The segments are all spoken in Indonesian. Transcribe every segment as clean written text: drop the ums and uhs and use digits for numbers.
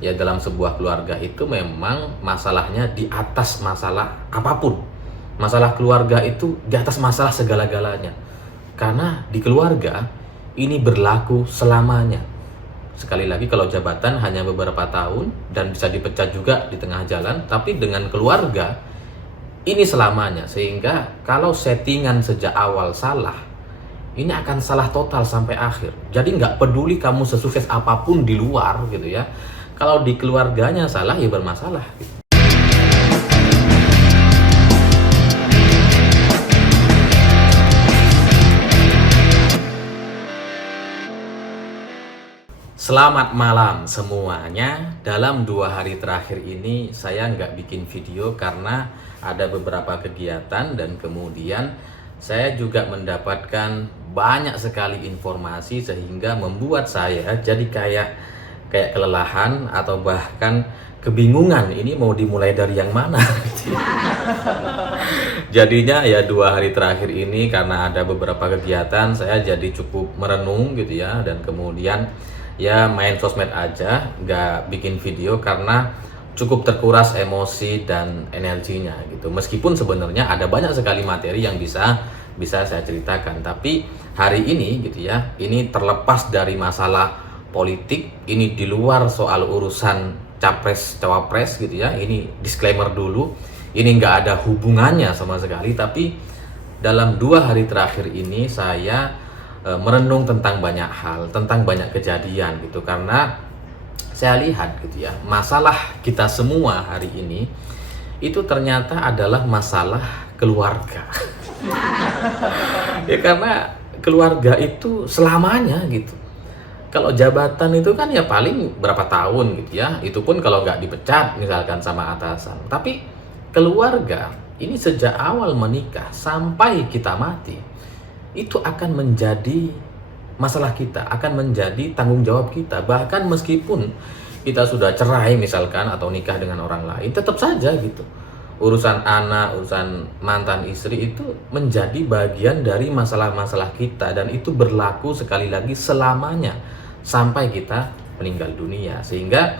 ya dalam sebuah keluarga itu memang masalahnya di atas masalah apapun. Masalah keluarga itu di atas masalah segala-galanya. Karena di keluarga ini berlaku selamanya. Sekali lagi, kalau jabatan hanya beberapa tahun dan bisa dipecat juga di tengah jalan, tapi dengan keluarga ini selamanya. Sehingga kalau settingan sejak awal salah, ini akan salah total sampai akhir. Jadi nggak peduli kamu sesukses apapun di luar gitu ya, kalau di keluarganya salah ya bermasalah gitu. Selamat malam semuanya. Dalam 2 hari terakhir ini saya nggak bikin video karena ada beberapa kegiatan, dan kemudian saya juga mendapatkan banyak sekali informasi sehingga membuat saya jadi kayak kelelahan atau bahkan kebingungan ini mau dimulai dari yang mana. Jadinya ya 2 hari terakhir ini karena ada beberapa kegiatan, saya jadi cukup merenung gitu ya, dan kemudian ya main sosmed aja, nggak bikin video karena cukup terkuras emosi dan energinya gitu. Meskipun sebenarnya ada banyak sekali materi yang bisa saya ceritakan, tapi hari ini gitu ya, ini terlepas dari masalah politik, ini di luar soal urusan capres cawapres gitu ya. Ini disclaimer dulu, ini nggak ada hubungannya sama sekali, tapi dalam 2 hari terakhir ini saya merenung tentang banyak hal, tentang banyak kejadian gitu. Karena saya lihat gitu ya, masalah kita semua hari ini itu ternyata adalah masalah keluarga. Ya karena keluarga itu selamanya gitu. Kalau jabatan itu kan ya paling berapa tahun gitu ya, itu pun kalau nggak dipecat misalkan sama atasan. Tapi keluarga ini sejak awal menikah sampai kita mati itu akan menjadi masalah kita, akan menjadi tanggung jawab kita. Bahkan meskipun kita sudah cerai misalkan atau nikah dengan orang lain, tetap saja gitu, urusan anak, urusan mantan istri itu menjadi bagian dari masalah-masalah kita, dan itu berlaku sekali lagi selamanya sampai kita meninggal dunia. Sehingga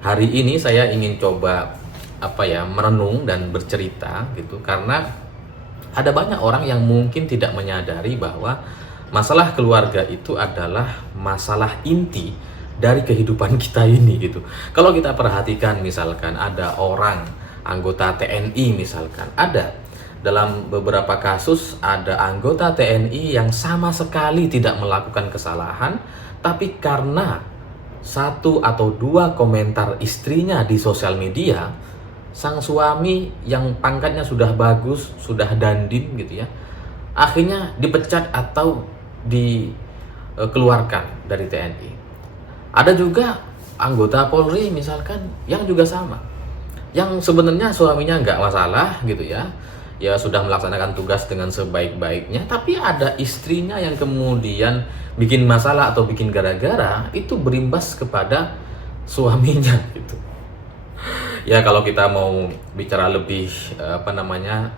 hari ini saya ingin coba merenung dan bercerita gitu, karena ada banyak orang yang mungkin tidak menyadari bahwa masalah keluarga itu adalah masalah inti dari kehidupan kita ini gitu. Kalau kita perhatikan misalkan ada orang anggota TNI misalkan, ada dalam beberapa kasus ada anggota TNI yang sama sekali tidak melakukan kesalahan, tapi karena 1 atau 2 komentar istrinya di sosial media, sang suami yang pangkatnya sudah bagus, sudah dandim gitu ya, akhirnya dipecat atau dikeluarkan dari TNI. Ada juga anggota Polri misalkan yang juga sama, yang sebenarnya suaminya nggak masalah gitu ya, ya sudah melaksanakan tugas dengan sebaik-baiknya, tapi ada istrinya yang kemudian bikin masalah atau bikin gara-gara, itu berimbas kepada suaminya gitu. Ya kalau kita mau bicara lebih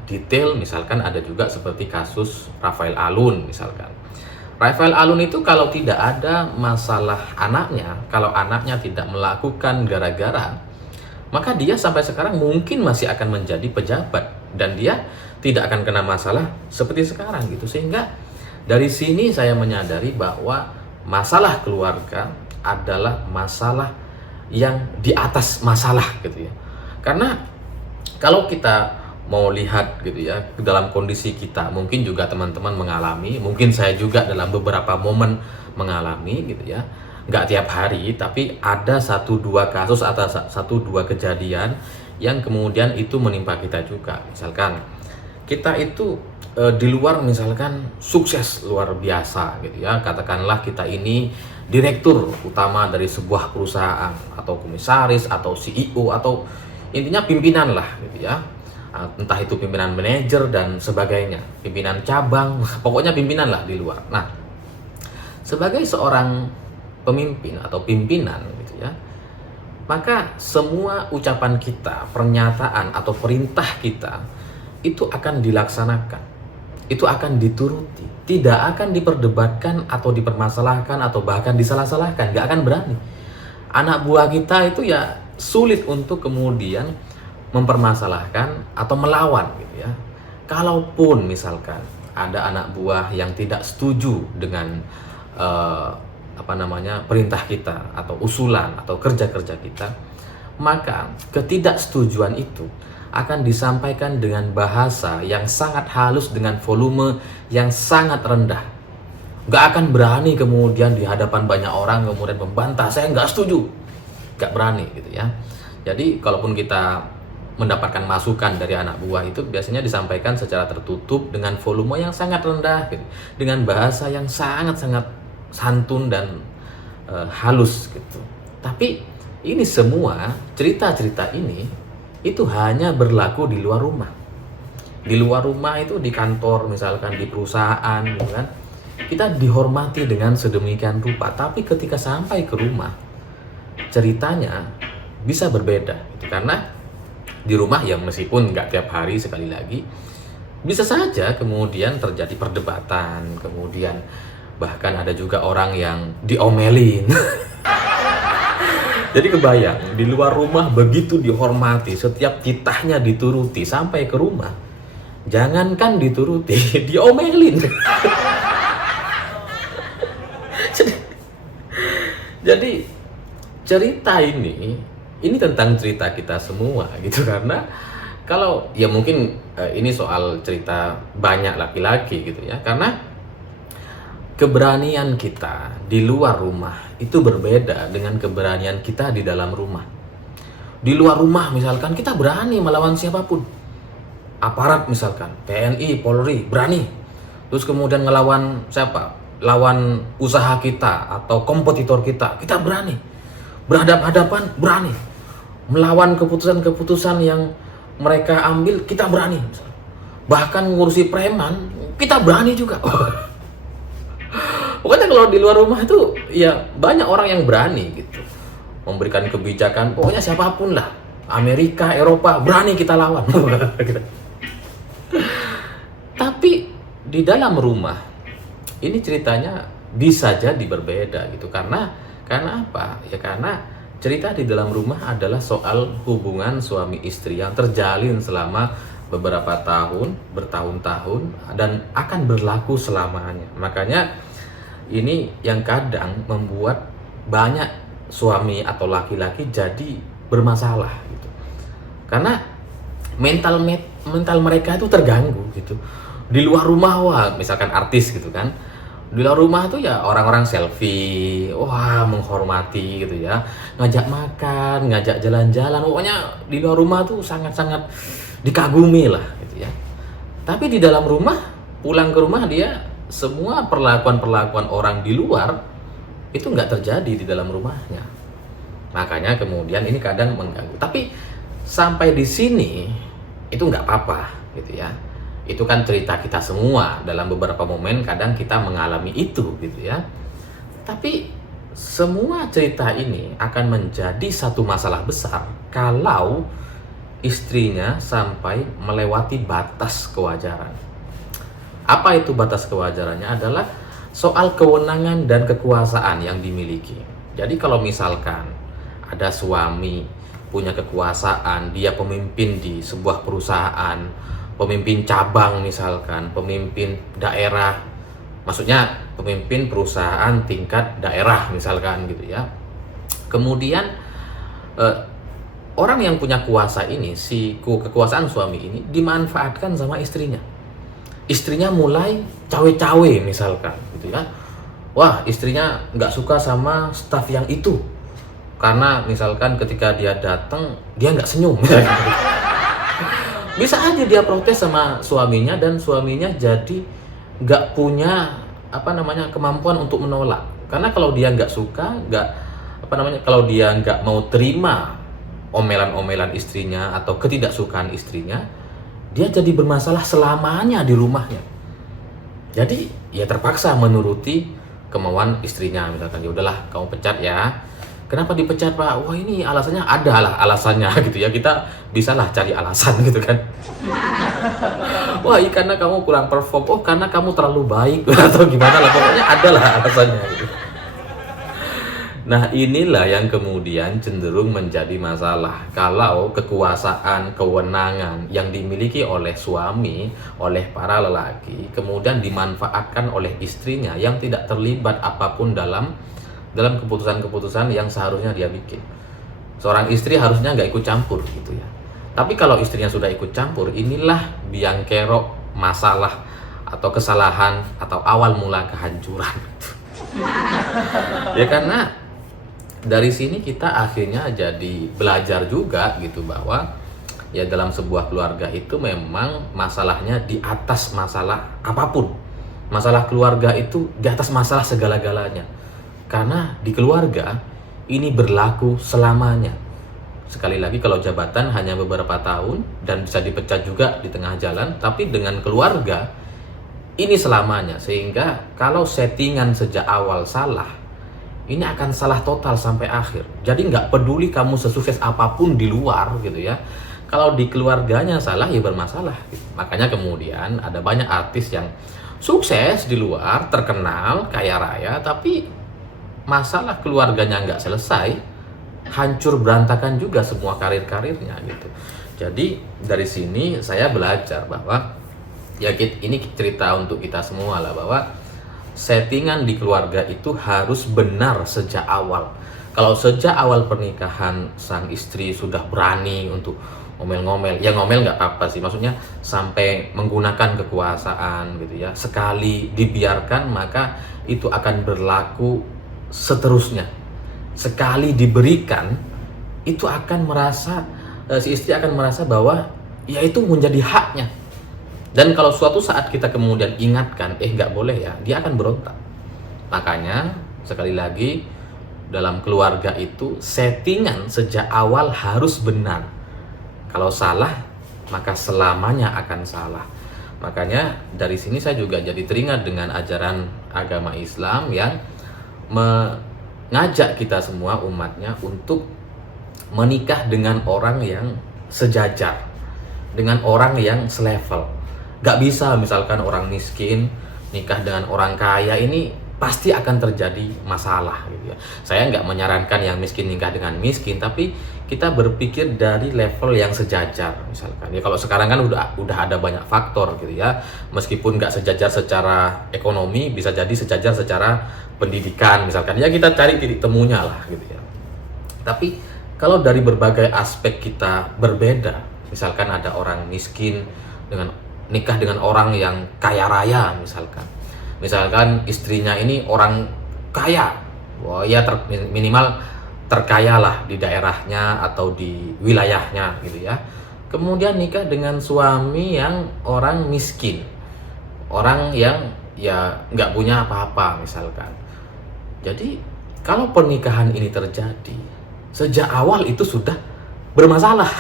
detail, misalkan ada juga seperti kasus Rafael Alun misalkan. Rafael Alun itu kalau tidak ada masalah anaknya, kalau anaknya tidak melakukan gara-gara, maka dia sampai sekarang mungkin masih akan menjadi pejabat, dan dia tidak akan kena masalah seperti sekarang gitu. Sehingga dari sini saya menyadari bahwa masalah keluarga adalah masalah yang di atas masalah gitu ya. Karena kalau kita mau lihat gitu ya, dalam kondisi kita, mungkin juga teman-teman mengalami, mungkin saya juga dalam beberapa momen mengalami gitu ya, nggak tiap hari, tapi ada 1-2 kasus atau 1-2 kejadian yang kemudian itu menimpa kita juga. Misalkan kita itu di luar misalkan sukses luar biasa gitu ya, katakanlah kita ini direktur utama dari sebuah perusahaan, atau komisaris, atau CEO, atau intinya pimpinan lah gitu ya, entah itu pimpinan manajer dan sebagainya, pimpinan cabang, pokoknya pimpinan lah di luar. Nah, sebagai seorang pemimpin atau pimpinan gitu ya, maka semua ucapan kita, pernyataan atau perintah kita itu akan dilaksanakan, itu akan dituruti, tidak akan diperdebatkan atau dipermasalahkan atau bahkan disalah-salahkan, nggak akan berani. anak buah kita itu ya sulit untuk kemudian mempermasalahkan atau melawan gitu ya. Kalaupun misalkan ada anak buah yang tidak setuju dengan perintah kita atau usulan atau kerja-kerja kita, maka ketidaksetujuan itu akan disampaikan dengan bahasa yang sangat halus dengan volume yang sangat rendah. Gak akan berani kemudian di hadapan banyak orang kemudian membantah, saya nggak setuju, gak berani gitu ya. Jadi kalaupun kita mendapatkan masukan dari anak buah itu biasanya disampaikan secara tertutup dengan volume yang sangat rendah gitu, dengan bahasa yang sangat-sangat santun dan halus gitu. Tapi ini semua cerita-cerita ini itu hanya berlaku di luar rumah. Di luar rumah itu di kantor misalkan, di perusahaan gitu kan, kita dihormati dengan sedemikian rupa. Tapi ketika sampai ke rumah, ceritanya bisa berbeda gitu. Karena di rumah ya meskipun nggak tiap hari, sekali lagi bisa saja kemudian terjadi perdebatan, kemudian bahkan ada juga orang yang diomelin. Jadi kebayang, di luar rumah begitu dihormati, setiap titahnya dituruti, sampai ke rumah jangankan dituruti, diomelin. Jadi cerita ini tentang cerita kita semua gitu. Karena kalau ya mungkin ini soal cerita banyak laki-laki gitu ya, karena keberanian kita di luar rumah itu berbeda dengan keberanian kita di dalam rumah. Di luar rumah misalkan kita berani melawan siapapun, aparat misalkan, TNI, Polri, berani. Terus kemudian ngelawan siapa? Lawan usaha kita atau kompetitor kita, kita berani. Berhadapan-hadapan, berani. Melawan keputusan-keputusan yang mereka ambil, kita berani. Bahkan ngurusi preman, kita berani juga. Pokoknya kalau di luar rumah itu ya banyak orang yang berani gitu, memberikan kebijakan, pokoknya siapapun lah, Amerika, Eropa, berani kita lawan. Tapi di dalam rumah ini ceritanya bisa jadi berbeda gitu. Karena apa? Ya karena cerita di dalam rumah adalah soal hubungan suami istri yang terjalin selama beberapa tahun, bertahun-tahun, dan akan berlaku selamanya. Makanya ini yang kadang membuat banyak suami atau laki-laki jadi bermasalah gitu. Karena mental mereka itu terganggu gitu. Di luar rumah, wah misalkan artis gitu kan, di luar rumah tuh ya orang-orang selfie, wah menghormati gitu ya, ngajak makan, ngajak jalan-jalan, pokoknya di luar rumah tuh sangat-sangat dikagumi lah gitu ya. Tapi di dalam rumah, pulang ke rumah dia semua perlakuan-perlakuan orang di luar itu nggak terjadi di dalam rumahnya. Makanya kemudian ini kadang mengganggu. Tapi sampai di sini itu nggak apa-apa gitu ya. Itu kan cerita kita semua, dalam beberapa momen kadang kita mengalami itu gitu ya. Tapi semua cerita ini akan menjadi satu masalah besar kalau istrinya sampai melewati batas kewajaran. Apa itu batas kewajarannya? Adalah soal kewenangan dan kekuasaan yang dimiliki. Jadi kalau misalkan ada suami punya kekuasaan, dia pemimpin di sebuah perusahaan, pemimpin cabang misalkan, pemimpin daerah, maksudnya pemimpin perusahaan tingkat daerah misalkan gitu ya. Kemudian orang yang punya kuasa ini, si kekuasaan suami ini dimanfaatkan sama istrinya. Istrinya mulai cawe-cawe misalkan gitu ya. Wah, istrinya nggak suka sama staf yang itu karena misalkan ketika dia datang dia nggak senyum. Bisa aja dia protes sama suaminya dan suaminya jadi nggak punya kemampuan untuk menolak. Karena kalau dia nggak suka, kalau dia nggak mau terima omelan-omelan istrinya atau ketidaksukaan istrinya, dia jadi bermasalah selamanya di rumahnya. Jadi ya terpaksa menuruti kemauan istrinya. Misalkan ya udahlah kamu pecat ya. Kenapa dipecat Pak? Wah ini alasannya, ada lah alasannya gitu ya. Kita bisalah cari alasan gitu kan. Wah ini karena kamu kurang perform. Oh karena kamu terlalu baik atau gimana lah. Pokoknya ada lah alasannya gitu. Nah, inilah yang kemudian cenderung menjadi masalah. Kalau kekuasaan, kewenangan yang dimiliki oleh suami, oleh para lelaki, kemudian dimanfaatkan oleh istrinya yang tidak terlibat apapun dalam keputusan-keputusan yang seharusnya dia bikin. Seorang istri harusnya nggak ikut campur gitu ya. Tapi kalau istrinya sudah ikut campur, inilah biang kerok masalah atau kesalahan atau awal mula kehancuran. Ya karena dari sini kita akhirnya jadi belajar juga gitu bahwa ya dalam sebuah keluarga itu memang masalahnya di atas masalah apapun. Masalah keluarga itu di atas masalah segala-galanya. Karena di keluarga ini berlaku selamanya. Sekali lagi kalau jabatan hanya beberapa tahun dan bisa dipecat juga di tengah jalan, tapi dengan keluarga ini selamanya. Sehingga kalau settingan sejak awal salah, ini akan salah total sampai akhir. Jadi nggak peduli kamu sesukses apapun di luar gitu ya. Kalau di keluarganya salah ya bermasalah. Gitu. Makanya kemudian ada banyak artis yang sukses di luar, terkenal, kaya raya, tapi masalah keluarganya nggak selesai, hancur berantakan juga semua karir-karirnya gitu. Jadi dari sini saya belajar bahwa ya ini cerita untuk kita semua lah bahwa settingan di keluarga itu harus benar sejak awal. Kalau sejak awal pernikahan sang istri sudah berani untuk ngomel-ngomel, ya ngomel nggak apa-apa sih, maksudnya sampai menggunakan kekuasaan gitu ya, sekali dibiarkan maka itu akan berlaku seterusnya. Sekali diberikan itu akan merasa si istri akan merasa bahwa ya itu menjadi haknya. Dan kalau suatu saat kita kemudian ingatkan, nggak boleh ya, dia akan berontak. Makanya, sekali lagi, dalam keluarga itu, settingan sejak awal harus benar. Kalau salah, maka selamanya akan salah. Makanya, dari sini saya juga jadi teringat dengan ajaran agama Islam yang mengajak kita semua umatnya untuk menikah dengan orang yang sejajar, dengan orang yang selevel. Gak bisa misalkan orang miskin nikah dengan orang kaya, ini pasti akan terjadi masalah gitu ya. Saya nggak menyarankan yang miskin nikah dengan miskin, tapi kita berpikir dari level yang sejajar misalkan. Ya kalau sekarang kan udah ada banyak faktor gitu ya. Meskipun nggak sejajar secara ekonomi, bisa jadi sejajar secara pendidikan misalkan. Ya kita cari titik temunya lah gitu ya. Tapi kalau dari berbagai aspek kita berbeda, misalkan ada orang miskin nikah dengan orang yang kaya raya misalkan istrinya ini orang kaya, wah ya minimal terkaya lah di daerahnya atau di wilayahnya gitu ya. Kemudian nikah dengan suami yang orang miskin, orang yang ya nggak punya apa-apa misalkan. Jadi kalau pernikahan ini terjadi sejak awal itu sudah bermasalah.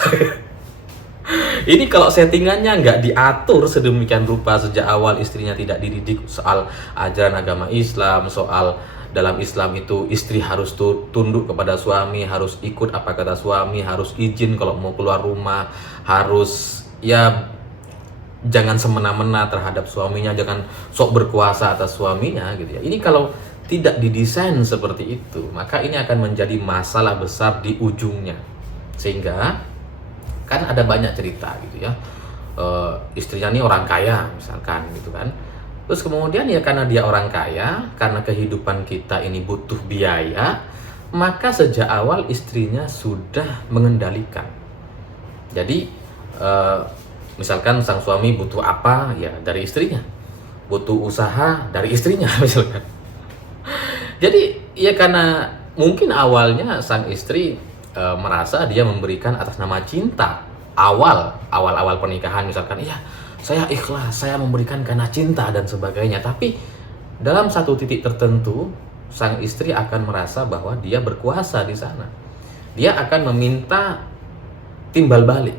Ini kalau settingannya nggak diatur sedemikian rupa sejak awal, istrinya tidak dididik soal ajaran agama Islam, soal dalam Islam itu istri harus tunduk kepada suami, harus ikut apa kata suami, harus izin kalau mau keluar rumah, harus ya jangan semena-mena terhadap suaminya, jangan sok berkuasa atas suaminya gitu ya. Ini kalau tidak didesain seperti itu, maka ini akan menjadi masalah besar di ujungnya. Sehingga kan ada banyak cerita gitu ya, istrinya ini orang kaya misalkan gitu kan, terus kemudian ya karena dia orang kaya, karena kehidupan kita ini butuh biaya, maka sejak awal istrinya sudah mengendalikan. Jadi misalkan sang suami butuh apa ya dari istrinya, butuh usaha dari istrinya misalkan. Jadi ya karena mungkin awalnya sang istri merasa dia memberikan atas nama cinta awal pernikahan misalkan, iya saya ikhlas, saya memberikan karena cinta dan sebagainya. Tapi dalam satu titik tertentu sang istri akan merasa bahwa dia berkuasa di sana, dia akan meminta timbal balik.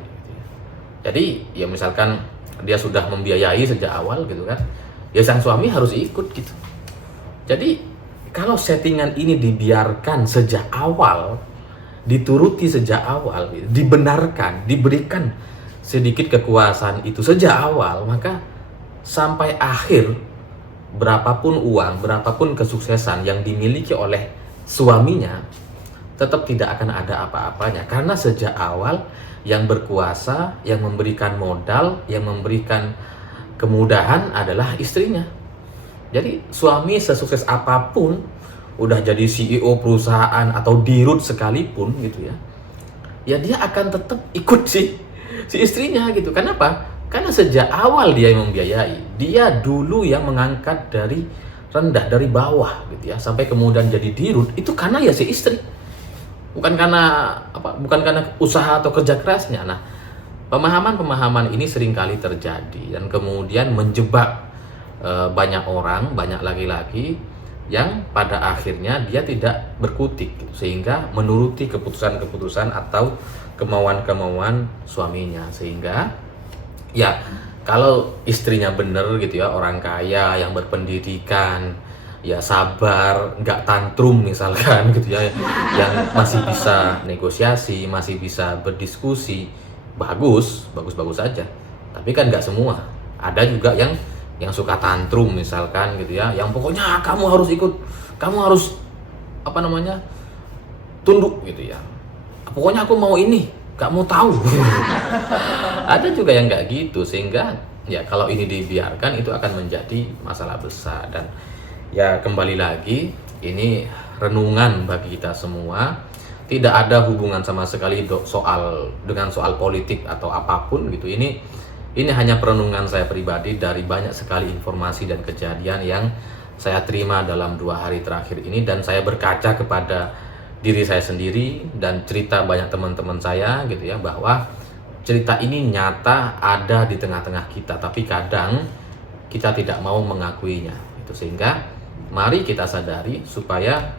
Jadi ya misalkan dia sudah membiayai sejak awal gitu kan, ya sang suami harus ikut gitu. Jadi kalau settingan ini dibiarkan sejak awal, dituruti sejak awal, dibenarkan, diberikan sedikit kekuasaan itu sejak awal, maka sampai akhir berapapun uang, berapapun kesuksesan yang dimiliki oleh suaminya tetap tidak akan ada apa-apanya, karena sejak awal yang berkuasa, yang memberikan modal, yang memberikan kemudahan adalah istrinya. Jadi suami sesukses apapun, udah jadi CEO perusahaan atau dirut sekalipun gitu ya, ya dia akan tetap ikut si istrinya gitu. Kenapa? Karena sejak awal dia yang membiayai, dia dulu yang mengangkat dari rendah, dari bawah gitu ya, sampai kemudian jadi dirut, itu karena ya si istri. Bukan karena apa? Bukan karena usaha atau kerja kerasnya. Nah, pemahaman-pemahaman ini seringkali terjadi dan kemudian menjebak banyak orang, banyak laki-laki yang pada akhirnya dia tidak berkutik gitu, sehingga menuruti keputusan-keputusan atau kemauan-kemauan suaminya. Sehingga ya kalau istrinya bener gitu ya, orang kaya yang berpendidikan, ya sabar, nggak tantrum misalkan gitu ya, yang masih bisa negosiasi, masih bisa berdiskusi, bagus saja. Tapi kan nggak semua, ada juga yang suka tantrum misalkan gitu ya, yang pokoknya kamu harus ikut, kamu harus apa namanya, tunduk gitu ya, pokoknya aku mau ini, gak mau tahu. Ada juga yang nggak gitu, sehingga ya kalau ini dibiarkan itu akan menjadi masalah besar. Dan ya kembali lagi, ini renungan bagi kita semua, tidak ada hubungan sama sekali dengan soal politik atau apapun gitu. Ini hanya perenungan saya pribadi dari banyak sekali informasi dan kejadian yang saya terima dalam 2 hari terakhir ini, dan saya berkaca kepada diri saya sendiri dan cerita banyak teman-teman saya gitu ya, bahwa cerita ini nyata ada di tengah-tengah kita, tapi kadang kita tidak mau mengakuinya itu. Sehingga mari kita sadari, supaya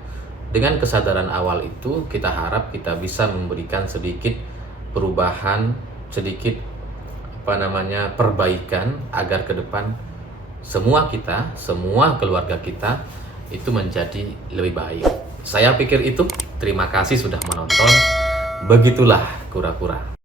dengan kesadaran awal itu kita harap kita bisa memberikan sedikit perubahan, sedikit perbaikan, agar ke depan semua keluarga kita itu menjadi lebih baik. Saya pikir itu. Terima kasih sudah menonton. Begitulah kura-kura.